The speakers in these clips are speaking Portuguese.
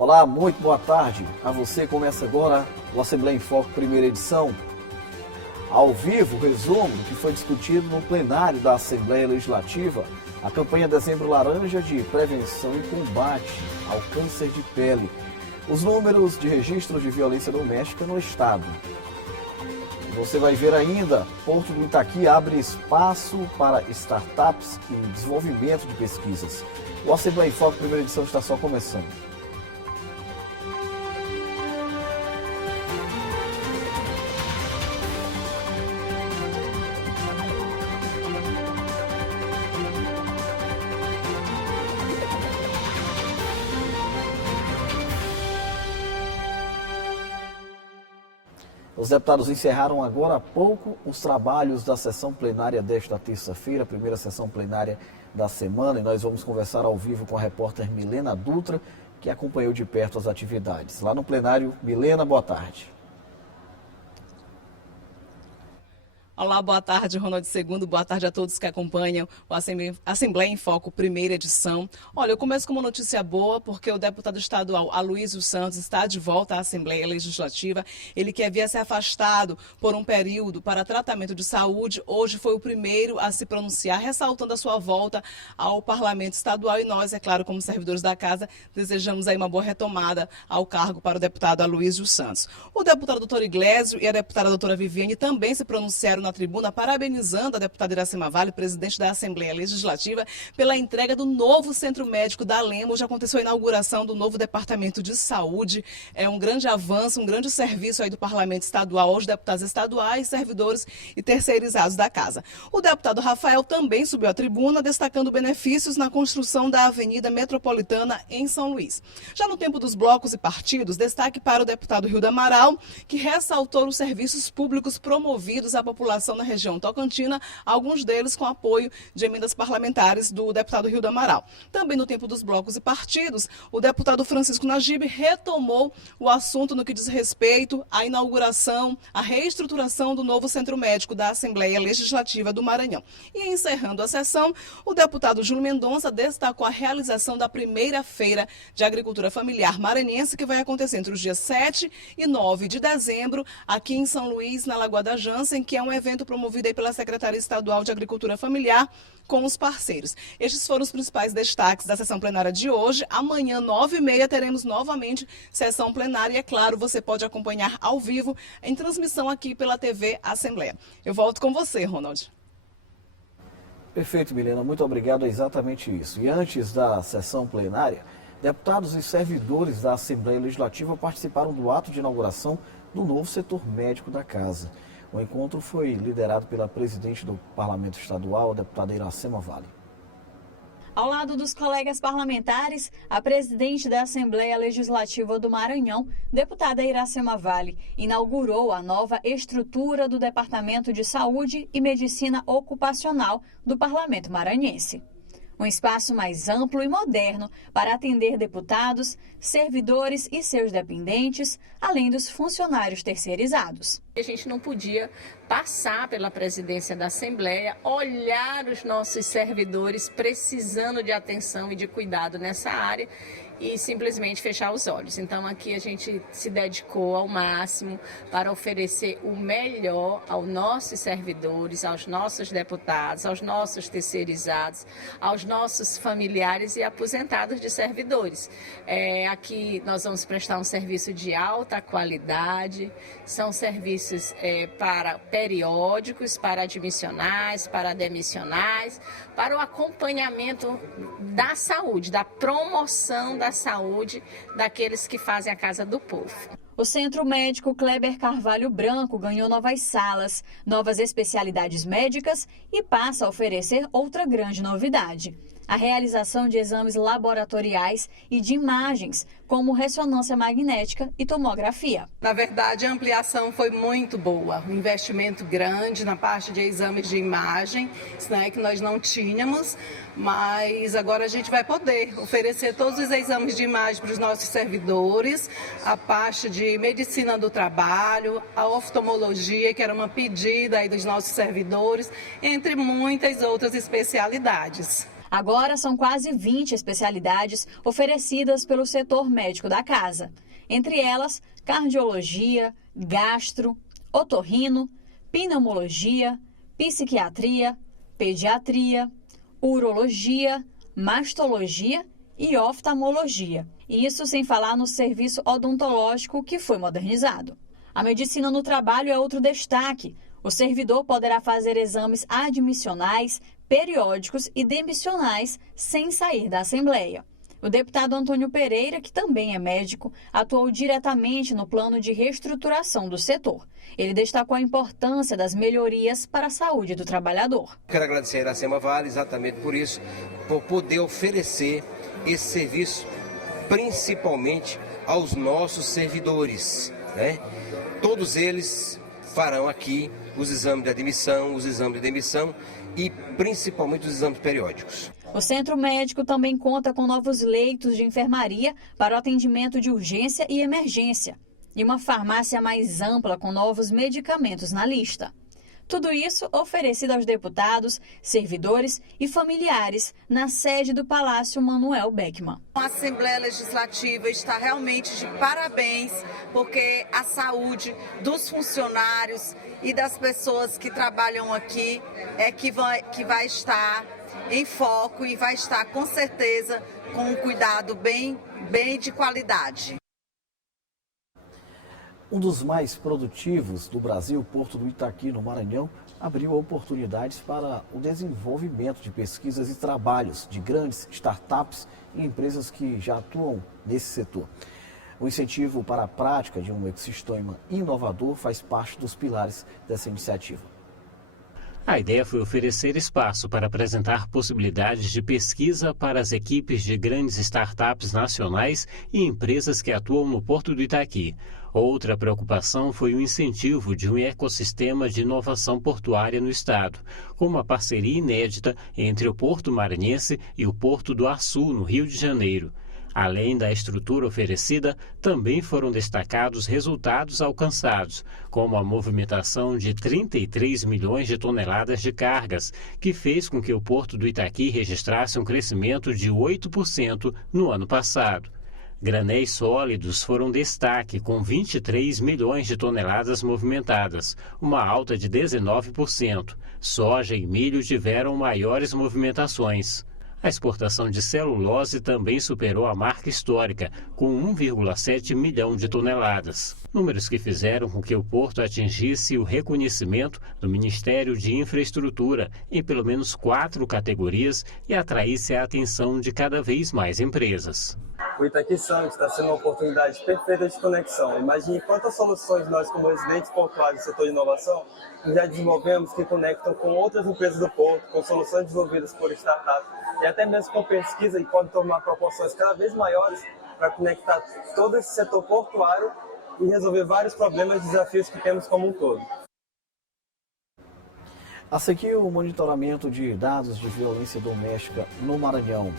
Olá, muito boa tarde a você. Começa agora o Assembleia em Foco, primeira edição. Ao vivo, resumo do que foi discutido no plenário da Assembleia Legislativa, a campanha Dezembro Laranja de prevenção e combate ao câncer de pele, os números de registros de violência doméstica no estado. Você vai ver ainda, Porto do Itaqui abre espaço para startups e desenvolvimento de pesquisas. O Assembleia em Foco, primeira edição, está só começando. Os deputados encerraram agora há pouco os trabalhos da sessão plenária desta terça-feira, a primeira sessão plenária da semana, e nós vamos conversar ao vivo com a repórter Milena Dutra, que acompanhou de perto as atividades. Lá no plenário, Milena, boa tarde. Olá, boa tarde, Ronald II. Boa tarde a todos que acompanham o Assembleia em Foco, primeira edição. Olha, eu começo com uma notícia boa, porque o deputado estadual Aloysio Santos está de volta à Assembleia Legislativa. Ele que havia se afastado por um período para tratamento de saúde, hoje foi o primeiro a se pronunciar, ressaltando a sua volta ao Parlamento Estadual. E nós, é claro, como servidores da Casa, desejamos aí uma boa retomada ao cargo para o deputado Aloysio Santos. O deputado doutor Iglesio e a deputada doutora Viviane também se pronunciaram na tribuna, parabenizando a deputada Iracema Vale, presidente da Assembleia Legislativa, pela entrega do novo Centro Médico da Lema. Já aconteceu a inauguração do novo Departamento de Saúde. É um grande avanço, um grande serviço aí do Parlamento Estadual aos deputados estaduais, servidores e terceirizados da Casa. O deputado Rafael também subiu à tribuna, destacando benefícios na construção da Avenida Metropolitana em São Luís. Já no tempo dos blocos e partidos, destaque para o deputado Hildo Amaral, que ressaltou os serviços públicos promovidos à população na região tocantina, alguns deles com apoio de emendas parlamentares do deputado Hildo Amaral. Também no tempo dos blocos e partidos, o deputado Francisco Najib retomou o assunto no que diz respeito à inauguração, à reestruturação do novo Centro Médico da Assembleia Legislativa do Maranhão. E encerrando a sessão, o deputado Júlio Mendonça destacou a realização da primeira feira de agricultura familiar maranhense, que vai acontecer entre os dias 7 e 9 de dezembro, aqui em São Luís, na Lagoa da Jansen, que é um evento promovido aí pela Secretaria Estadual de Agricultura Familiar com os parceiros. Estes foram os principais destaques da sessão plenária de hoje. Amanhã, 9h30, teremos novamente sessão plenária e, é claro, você pode acompanhar ao vivo em transmissão aqui pela TV Assembleia. Eu volto com você, Ronald. Perfeito, Milena. Muito obrigado. É exatamente isso. E antes da sessão plenária, deputados e servidores da Assembleia Legislativa participaram do ato de inauguração do novo setor médico da Casa. O encontro foi liderado pela presidente do Parlamento Estadual, a deputada Iracema Vale. Ao lado dos colegas parlamentares, a presidente da Assembleia Legislativa do Maranhão, deputada Iracema Vale, inaugurou a nova estrutura do Departamento de Saúde e Medicina Ocupacional do Parlamento Maranhense. Um espaço mais amplo e moderno para atender deputados, servidores e seus dependentes, além dos funcionários terceirizados. A gente não podia passar pela presidência da Assembleia, olhar os nossos servidores precisando de atenção e de cuidado nessa área e simplesmente fechar os olhos. Então aqui a gente se dedicou ao máximo para oferecer o melhor aos nossos servidores, aos nossos deputados, aos nossos terceirizados, aos nossos familiares e aposentados de servidores. Aqui nós vamos prestar um serviço de alta qualidade, são serviços para periódicos, para admissionais, para demissionais, para o acompanhamento da saúde, da promoção da saúde daqueles que fazem a Casa do Povo. O Centro Médico Kleber Carvalho Branco ganhou novas salas, novas especialidades médicas e passa a oferecer outra grande novidade: a realização de exames laboratoriais e de imagens, como ressonância magnética e tomografia. Na verdade, a ampliação foi muito boa, um investimento grande na parte de exames de imagem, né, que nós não tínhamos, mas agora a gente vai poder oferecer todos os exames de imagem para os nossos servidores, a parte de medicina do trabalho, a oftalmologia, que era uma pedida aí dos nossos servidores, entre muitas outras especialidades. Agora são quase 20 especialidades oferecidas pelo setor médico da casa. Entre elas, cardiologia, gastro, otorrino, pneumologia, psiquiatria, pediatria, urologia, mastologia e oftalmologia. Isso sem falar no serviço odontológico, que foi modernizado. A medicina no trabalho é outro destaque. O servidor poderá fazer exames admissionais, periódicos e demissionais sem sair da Assembleia. O deputado Antônio Pereira, que também é médico, atuou diretamente no plano de reestruturação do setor. Ele destacou a importância das melhorias para a saúde do trabalhador. Quero agradecer a Iracema Vale exatamente por isso, por poder oferecer esse serviço principalmente aos nossos servidores, né? Todos eles farão aqui os exames de admissão, os exames de demissão e principalmente os exames periódicos. O centro médico também conta com novos leitos de enfermaria para o atendimento de urgência e emergência e uma farmácia mais ampla com novos medicamentos na lista. Tudo isso oferecido aos deputados, servidores e familiares na sede do Palácio Manuel Beckmann. A Assembleia Legislativa está realmente de parabéns, porque a saúde dos funcionários e das pessoas que trabalham aqui é que vai estar em foco e vai estar com certeza com um cuidado bem de qualidade. Um dos mais produtivos do Brasil, o Porto do Itaqui, no Maranhão, abriu oportunidades para o desenvolvimento de pesquisas e trabalhos de grandes startups e empresas que já atuam nesse setor. O incentivo para a prática de um ecossistema inovador faz parte dos pilares dessa iniciativa. A ideia foi oferecer espaço para apresentar possibilidades de pesquisa para as equipes de grandes startups nacionais e empresas que atuam no Porto do Itaqui. Outra preocupação foi o incentivo de um ecossistema de inovação portuária no estado, com uma parceria inédita entre o Porto Maranhense e o Porto do Açu, no Rio de Janeiro. Além da estrutura oferecida, também foram destacados resultados alcançados, como a movimentação de 33 milhões de toneladas de cargas, que fez com que o Porto do Itaqui registrasse um crescimento de 8% no ano passado. Granéis sólidos foram destaque, com 23 milhões de toneladas movimentadas, uma alta de 19%. Soja e milho tiveram maiores movimentações. A exportação de celulose também superou a marca histórica, com 1,7 milhão de toneladas. Números que fizeram com que o Porto atingisse o reconhecimento do Ministério de Infraestrutura em pelo menos 4 categorias e atraísse a atenção de cada vez mais empresas. O Itaqui Summit está sendo uma oportunidade perfeita de conexão. Imagine quantas soluções nós, como residentes portuários do setor de inovação, já desenvolvemos que conectam com outras empresas do Porto, com soluções desenvolvidas por startups e até mesmo com pesquisa, e podem tomar proporções cada vez maiores para conectar todo esse setor portuário e resolver vários problemas e desafios que temos como um todo. A seguir, o monitoramento de dados de violência doméstica no Maranhão.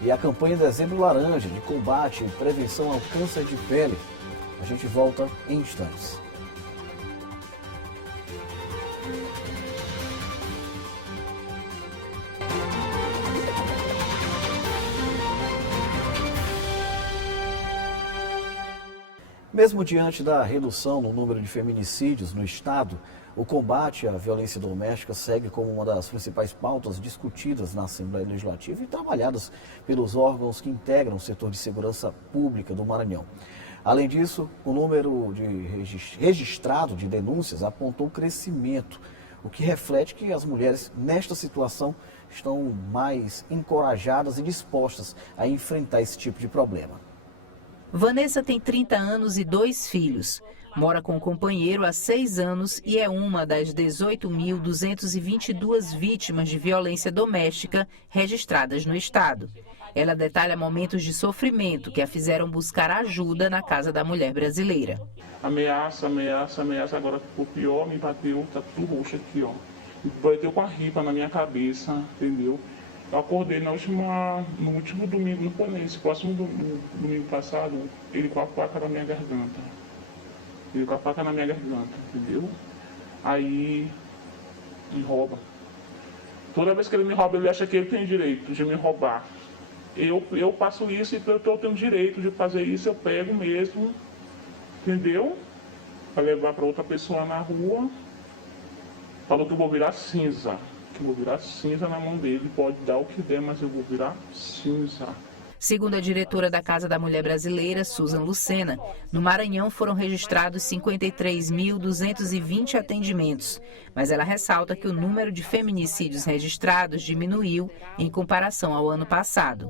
E a campanha Dezembro Laranja, de combate e prevenção ao câncer de pele. A gente volta em instantes. Mesmo diante da redução no número de feminicídios no estado, o combate à violência doméstica segue como uma das principais pautas discutidas na Assembleia Legislativa e trabalhadas pelos órgãos que integram o setor de segurança pública do Maranhão. Além disso, o número registrado de denúncias apontou crescimento, o que reflete que as mulheres nesta situação estão mais encorajadas e dispostas a enfrentar esse tipo de problema. Vanessa tem 30 anos e 2 filhos. Mora com o companheiro há 6 anos e é uma das 18.222 vítimas de violência doméstica registradas no estado. Ela detalha momentos de sofrimento que a fizeram buscar ajuda na Casa da Mulher Brasileira. Ameaça, agora ficou pior, me bateu, tá tudo roxo aqui, ó. Me bateu com a ripa na minha cabeça, entendeu? Eu acordei no último domingo, não foi nesse, próximo domingo passado, ele com a faca na minha garganta. Entendeu? Aí me rouba. Toda vez que ele me rouba, ele acha que ele tem direito de me roubar. Eu faço isso e eu tenho direito de fazer isso, eu pego mesmo, entendeu? Para levar para outra pessoa na rua. Falou que eu vou virar cinza, na mão dele. Pode dar o que der, mas eu vou virar cinza. Segundo a diretora da Casa da Mulher Brasileira, Susan Lucena, no Maranhão foram registrados 53.220 atendimentos, mas ela ressalta que o número de feminicídios registrados diminuiu em comparação ao ano passado.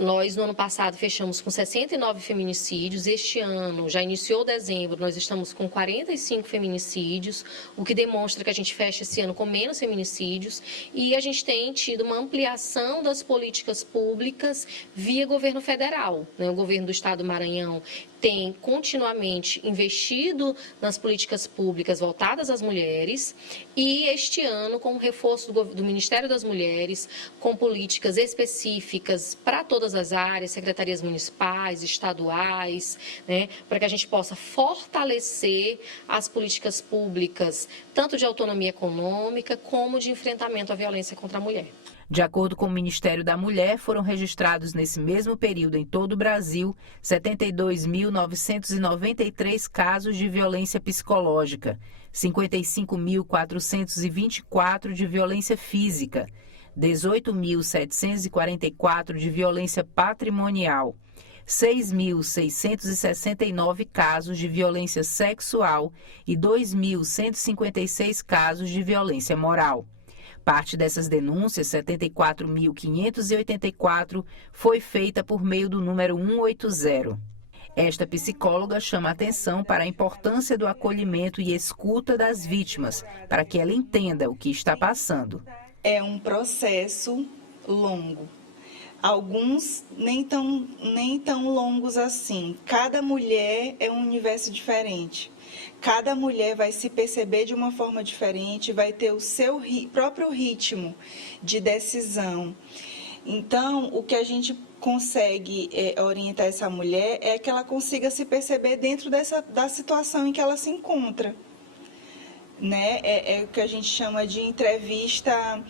Nós, no ano passado, fechamos com 69 feminicídios. Este ano, já iniciou dezembro, nós estamos com 45 feminicídios, o que demonstra que a gente fecha esse ano com menos feminicídios. E a gente tem tido uma ampliação das políticas públicas via governo federal, né? O governo do estado do Maranhão tem continuamente investido nas políticas públicas voltadas às mulheres e este ano, com o reforço do Ministério das Mulheres, com políticas específicas para todas as áreas, secretarias municipais, estaduais, né, para que a gente possa fortalecer as políticas públicas, tanto de autonomia econômica como de enfrentamento à violência contra a mulher. De acordo com o Ministério da Mulher, foram registrados nesse mesmo período em todo o Brasil 72.993 casos de violência psicológica, 55.424 de violência física, 18.744 de violência patrimonial, 6.669 casos de violência sexual e 2.156 casos de violência moral. Parte dessas denúncias, 74.584, foi feita por meio do número 180. Esta psicóloga chama atenção para a importância do acolhimento e escuta das vítimas, para que ela entenda o que está passando. É um processo longo. Alguns nem tão longos assim. Cada mulher é um universo diferente. Cada mulher vai se perceber de uma forma diferente, vai ter o seu próprio ritmo de decisão. Então, o que a gente consegue orientar essa mulher é que ela consiga se perceber dentro da situação em que ela se encontra. Né? É o que a gente chama de entrevista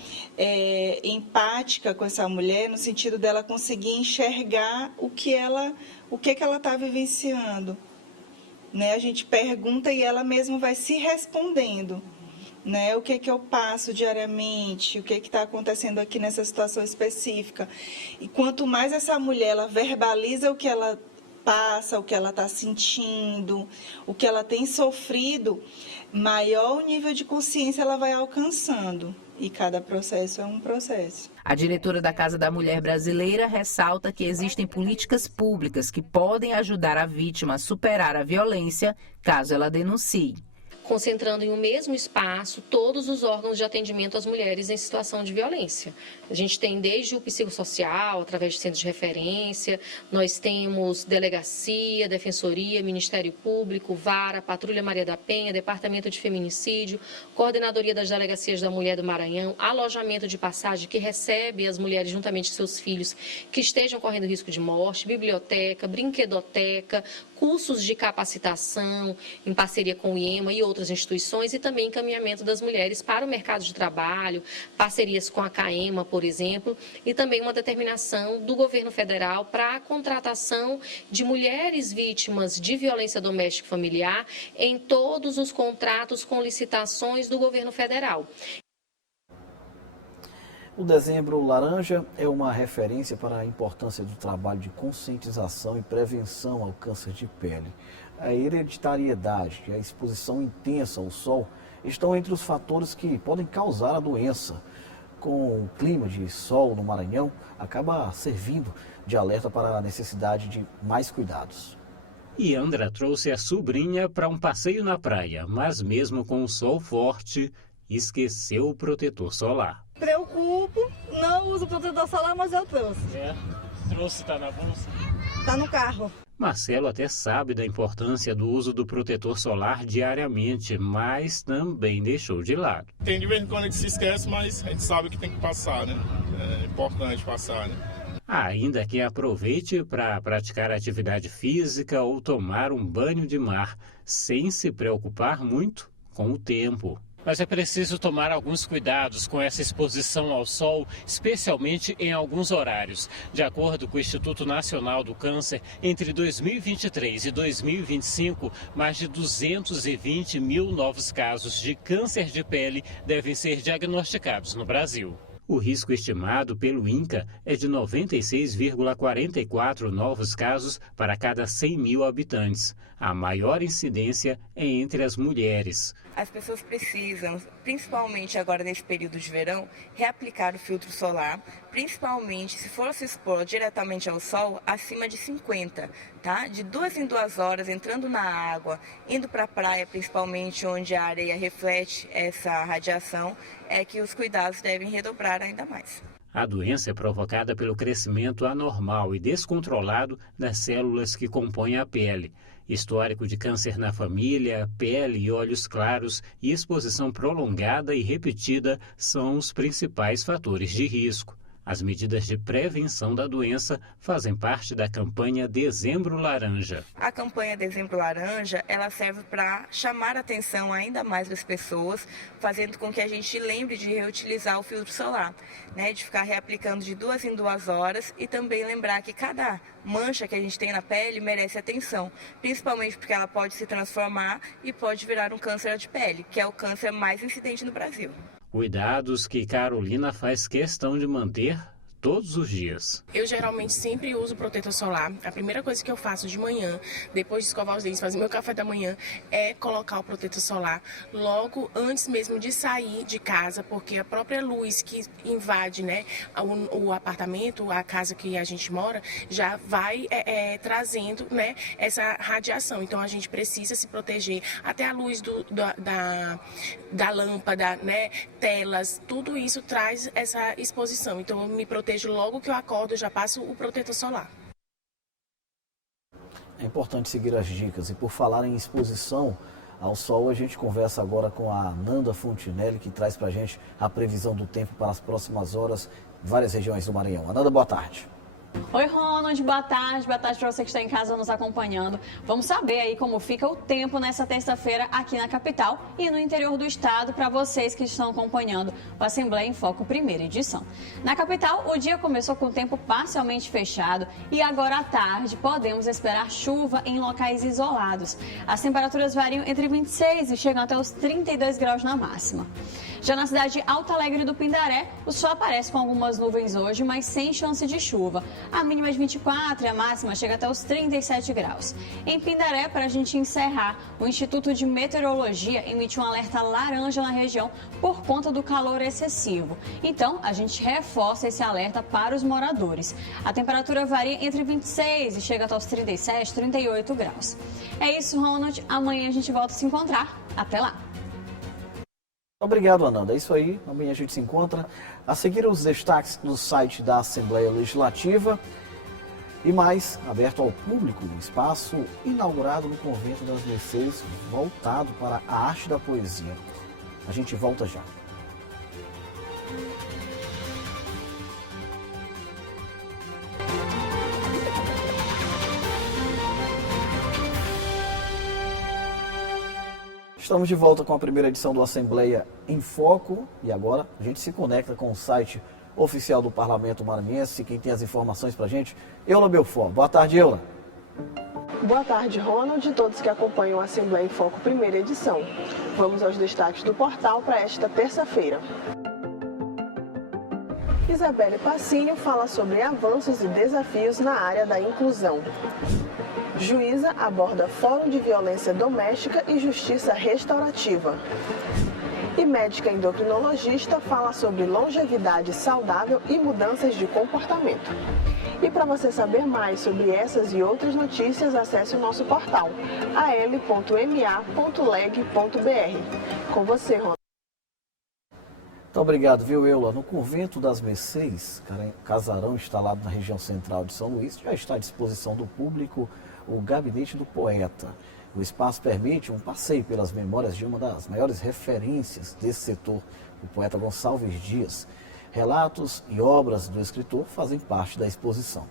empática com essa mulher, no sentido dela conseguir enxergar o que ela está vivenciando. Né? A gente pergunta e ela mesma vai se respondendo. Né? O que eu passo diariamente, o que está acontecendo aqui nessa situação específica. E quanto mais essa mulher ela verbaliza o que ela passa, o que ela está sentindo, o que ela tem sofrido, maior o nível de consciência ela vai alcançando. E cada processo é um processo. A diretora da Casa da Mulher Brasileira ressalta que existem políticas públicas que podem ajudar a vítima a superar a violência, caso ela denuncie. Concentrando em um mesmo espaço todos os órgãos de atendimento às mulheres em situação de violência. A gente tem desde o psicossocial, através de centros de referência, nós temos delegacia, defensoria, Ministério Público, Vara, Patrulha Maria da Penha, Departamento de Feminicídio, Coordenadoria das Delegacias da Mulher do Maranhão, alojamento de passagem que recebe as mulheres juntamente com seus filhos que estejam correndo risco de morte, biblioteca, brinquedoteca, cursos de capacitação em parceria com o IEMA e outras instituições e também encaminhamento das mulheres para o mercado de trabalho, parcerias com a CAEMA, por exemplo, e também uma determinação do governo federal para a contratação de mulheres vítimas de violência doméstica e familiar em todos os contratos com licitações do governo federal. O Dezembro Laranja é uma referência para a importância do trabalho de conscientização e prevenção ao câncer de pele. A hereditariedade e a exposição intensa ao sol estão entre os fatores que podem causar a doença. Com o clima de sol no Maranhão, acaba servindo de alerta para a necessidade de mais cuidados. E Andra trouxe a sobrinha para um passeio na praia, mas mesmo com o sol forte, esqueceu o protetor solar. Preocupo, não uso protetor solar, mas eu trouxe. Trouxe, tá na bolsa? Tá no carro. Marcelo até sabe da importância do uso do protetor solar diariamente, mas também deixou de lado. Tem de vez em quando a gente se esquece, mas a gente sabe que tem que passar, né? É importante passar, né? Ainda que aproveite para praticar atividade física ou tomar um banho de mar, sem se preocupar muito com o tempo. Mas é preciso tomar alguns cuidados com essa exposição ao sol, especialmente em alguns horários. De acordo com o Instituto Nacional do Câncer, entre 2023 e 2025, mais de 220 mil novos casos de câncer de pele devem ser diagnosticados no Brasil. O risco estimado pelo INCA é de 96,44 novos casos para cada 100 mil habitantes. A maior incidência é entre as mulheres. As pessoas precisam, principalmente agora nesse período de verão, reaplicar o filtro solar, principalmente se for se expor diretamente ao sol, acima de 50, tá? De 2 em 2 horas, entrando na água, indo para a praia, principalmente onde a areia reflete essa radiação, é que os cuidados devem redobrar ainda mais. A doença é provocada pelo crescimento anormal e descontrolado das células que compõem a pele. Histórico de câncer na família, pele e olhos claros e exposição prolongada e repetida são os principais fatores de risco. As medidas de prevenção da doença fazem parte da campanha Dezembro Laranja. A campanha Dezembro Laranja, ela serve para chamar a atenção ainda mais das pessoas, fazendo com que a gente lembre de reutilizar o filtro solar, né, de ficar reaplicando de 2 em 2 horas e também lembrar que cada mancha que a gente tem na pele merece atenção, principalmente porque ela pode se transformar e pode virar um câncer de pele, que é o câncer mais incidente no Brasil. Cuidados que Carolina faz questão de manter todos os dias. Eu geralmente sempre uso protetor solar. A primeira coisa que eu faço de manhã, depois de escovar os dentes, fazer meu café da manhã, é colocar o protetor solar logo antes mesmo de sair de casa, porque a própria luz que invade, né, o apartamento, a casa que a gente mora, já vai trazendo, né, essa radiação. Então a gente precisa se proteger. Até a luz da lâmpada, né, telas, tudo isso traz essa exposição. Então eu me protejo logo que eu acordo, já passo o protetor solar. É importante seguir as dicas. E por falar em exposição ao sol, a gente conversa agora com a Nanda Fontinelli, que traz pra gente a previsão do tempo para as próximas horas em várias regiões do Maranhão. Nanda, boa tarde. Oi, Ronald, boa tarde para você que está em casa nos acompanhando. Vamos saber aí como fica o tempo nessa terça-feira aqui na capital e no interior do estado para vocês que estão acompanhando o Assembleia em Foco primeira edição. Na capital, o dia começou com o tempo parcialmente fechado e agora à tarde podemos esperar chuva em locais isolados. As temperaturas variam entre 26 e chegam até os 32 graus na máxima. Já na cidade de Alto Alegre do Pindaré, o sol aparece com algumas nuvens hoje, mas sem chance de chuva. A mínima é de 24 e a máxima chega até os 37 graus. Em Pindaré, para a gente encerrar, o Instituto de Meteorologia emitiu um alerta laranja na região por conta do calor excessivo. Então, a gente reforça esse alerta para os moradores. A temperatura varia entre 26 e chega até os 37, 38 graus. É isso, Ronald. Amanhã a gente volta a se encontrar. Até lá! Obrigado, Ananda. É isso aí. Amanhã a gente se encontra. A seguir os destaques no site da Assembleia Legislativa e mais, aberto ao público, um espaço inaugurado no Convento das Mercês, voltado para a arte da poesia. A gente volta já. Estamos de volta com a primeira edição do Assembleia em Foco e agora a gente se conecta com o site oficial do Parlamento Maranhense. Quem tem as informações para a gente, Eula Belfort. Boa tarde, Eula. Boa tarde, Ronald, e todos que acompanham a Assembleia em Foco primeira edição. Vamos aos destaques do portal para esta terça-feira. Isabelle Passinho fala sobre avanços e desafios na área da inclusão. Juíza aborda Fórum de Violência Doméstica e Justiça Restaurativa. E médica endocrinologista fala sobre longevidade saudável e mudanças de comportamento. E para você saber mais sobre essas e outras notícias, acesse o nosso portal al.ma.leg.br. Com você, Ronaldo. Muito obrigado, viu, Eula? No Convento das Mercês, casarão instalado na região central de São Luís, já está à disposição do público o Gabinete do Poeta. O espaço permite um passeio pelas memórias de uma das maiores referências desse setor, o poeta Gonçalves Dias. Relatos e obras do escritor fazem parte da exposição.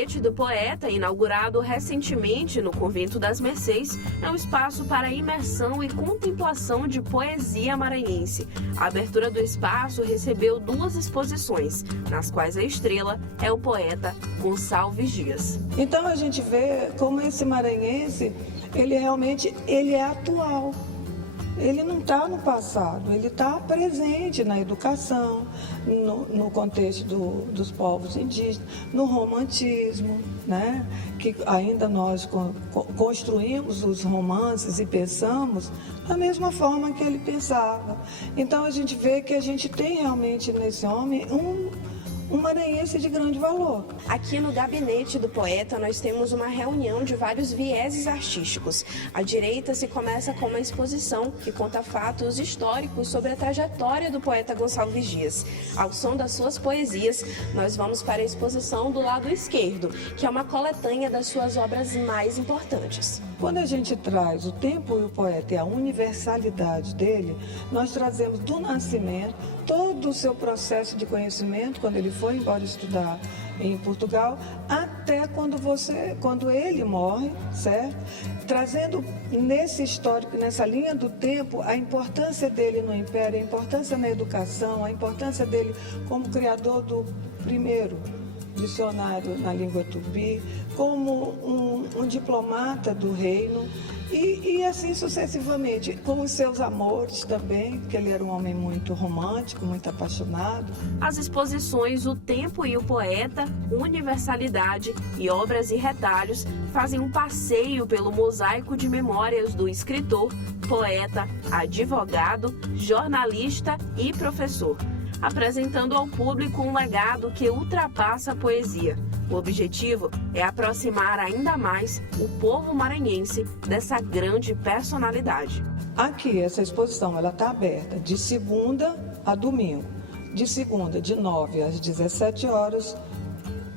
Gabinete do Poeta, inaugurado recentemente no Convento das Mercês, é um espaço para imersão e contemplação de poesia maranhense. A abertura do espaço recebeu 2 exposições, nas quais a estrela é o poeta Gonçalves Dias. Então a gente vê como esse maranhense, ele realmente é atual. Ele não está no passado, ele está presente na educação, no contexto dos povos indígenas, no romantismo, né? Que ainda nós construímos os romances e pensamos da mesma forma que ele pensava. Então a gente vê que a gente tem realmente nesse homem um maranhense de grande valor. Aqui no Gabinete do Poeta nós temos uma reunião de vários vieses artísticos. À direita se começa com uma exposição que conta fatos históricos sobre a trajetória do poeta Gonçalves Dias. Ao som das suas poesias, nós vamos para a exposição do lado esquerdo, que é uma coletânea das suas obras mais importantes. Quando a gente traz o tempo e o poeta e a universalidade dele, nós trazemos do nascimento todo o seu processo de conhecimento, quando ele foi embora estudar em Portugal, até quando ele morre, certo? Trazendo nesse histórico, nessa linha do tempo, a importância dele no Império, a importância na educação, a importância dele como criador do primeiro dicionário na língua tupi, como um diplomata do reino e assim sucessivamente, com os seus amores também, porque ele era um homem muito romântico, muito apaixonado. As exposições O Tempo e o Poeta, Universalidade e Obras e Retalhos fazem um passeio pelo mosaico de memórias do escritor, poeta, advogado, jornalista e professor, apresentando ao público um legado que ultrapassa a poesia. O objetivo é aproximar ainda mais o povo maranhense dessa grande personalidade. Aqui, essa exposição está aberta de segunda a domingo. De segunda, de 9 às 17 horas,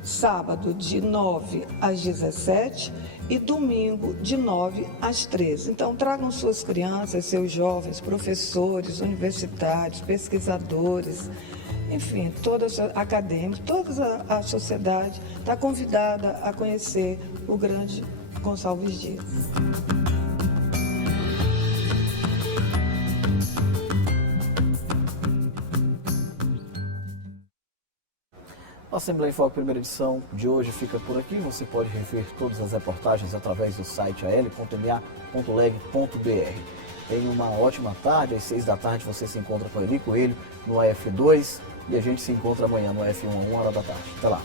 sábado, de 9 às 17 e domingo, de 9 às 13. Então, tragam suas crianças, seus jovens, professores, universitários, pesquisadores, enfim, todos acadêmicos, toda a sociedade está convidada a conhecer o grande Gonçalves Dias. A Assembleia em Foco, primeira edição de hoje, fica por aqui. Você pode rever todas as reportagens através do site al.ma.leg.br. Tenha uma ótima tarde. Às 6 da tarde você se encontra com Eli Coelho no AF2 e a gente se encontra amanhã no AF1 às 1 hora da tarde. Até lá.